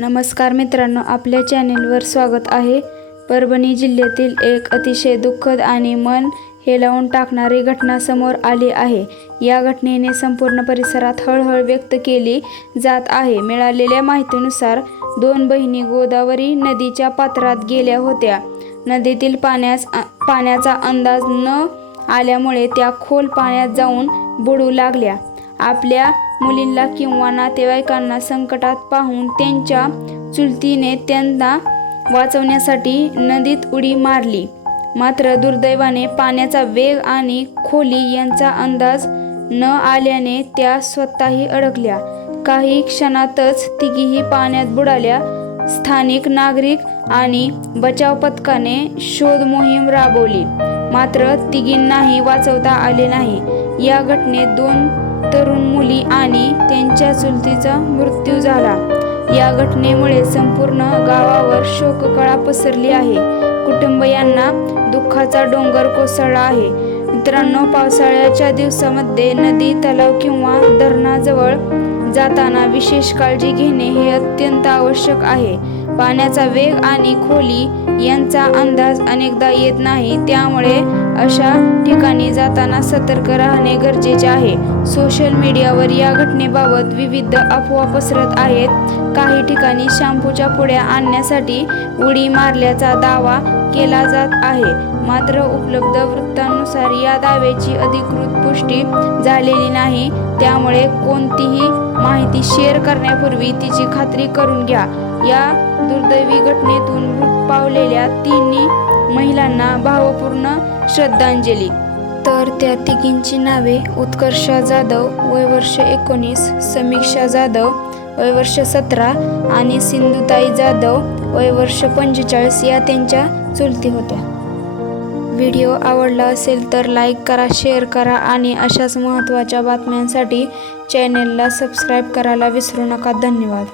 नमस्कार मित्रांनो, आपल्या चॅनेलवर स्वागत आहे। परभणी जिल्ह्यातील एक अतिशय दुःखद आणि मन हेलावून टाकणारी घटना समोर आली आहे। या घटनेने संपूर्ण परिसरात हळहळ व्यक्त केली जात आहे। मिळालेल्या माहितीनुसार 2 बहिणी गोदावरी नदीच्या पात्रात गेल्या होत्या। नदीतील पाण्याचा अंदाज न आल्यामुळे त्या खोल पाण्यात जाऊन बुडू लागल्या। आपल्या मुलींना किंवा नातेवाईकांना संकटात पाहून त्यांच्या चुलतीने त्यांना वाचवण्यासाठी नदीत उडी मारली। मात्र दुर्दैवाने पाण्याचा वेग आणि खोली यांचा अंदाज न आल्याने त्या स्वतःही अडकल्या। काही क्षणातच तिघीही पाण्यात बुडाल्या। स्थानिक नागरिक आणि बचाव पथकाने शोध मोहीम राबवली, मात्र तिघींनाही वाचवता आले नाही। या घटनेत 2 तरुण मुली आणि त्यांच्या चुलतीचा मृत्यू झाला। या घटनेमुळे संपूर्ण गावावर शोककळा पसरली आहे। कुटुंबियांना दुःखाचा डोंगर कोसळला आहे। मित्रांनो, पावसाळ्याच्या दिवसामध्ये नदी, तलाव किंवा धरणाजवळ जाताना विशेष काळजी घेणे हे अत्यंत आवश्यक आहे। पाण्याचा वेग आणि खोली यांचा अंदाज अनेकदा येत नाही, त्यामुळे अशा ठिकाणी जाताना सतर्क राहणे गरजेचे आहे। सोशल मीडियावर या घटनेबाबत विविध अफवा पसरत आहेत। काही ठिकाणी शॅम्पूच्या पुड्या आणण्यासाठी उडी मारल्याचा दावा केला जात आहे, मात्र उपलब्ध वृत्तांनुसार या दाव्याची अधिकृत पुष्टी झालेली नाही। त्यामुळे कोणतीही माहिती शेअर करण्यापूर्वी तिची खात्री करून घ्या। या दुर्दैवी घटनेतून मृत्यू पावलेल्या 3 महिलांना भावपूर्ण श्रद्धांजली। तर त्या तिघींची नावे उत्कर्षा जाधव वय वर्ष 19, समीक्षा जाधव वय वर्ष 17 आणि सिंधुताई जाधव वय वर्ष 45 या त्यांच्या चुलती होत्या। व्हिडिओ आवडला असेल तर लाईक करा, शेअर करा आणि अशाच महत्त्वाच्या बातम्यांसाठी चॅनेलला सबस्क्राईब करायला विसरू नका। धन्यवाद।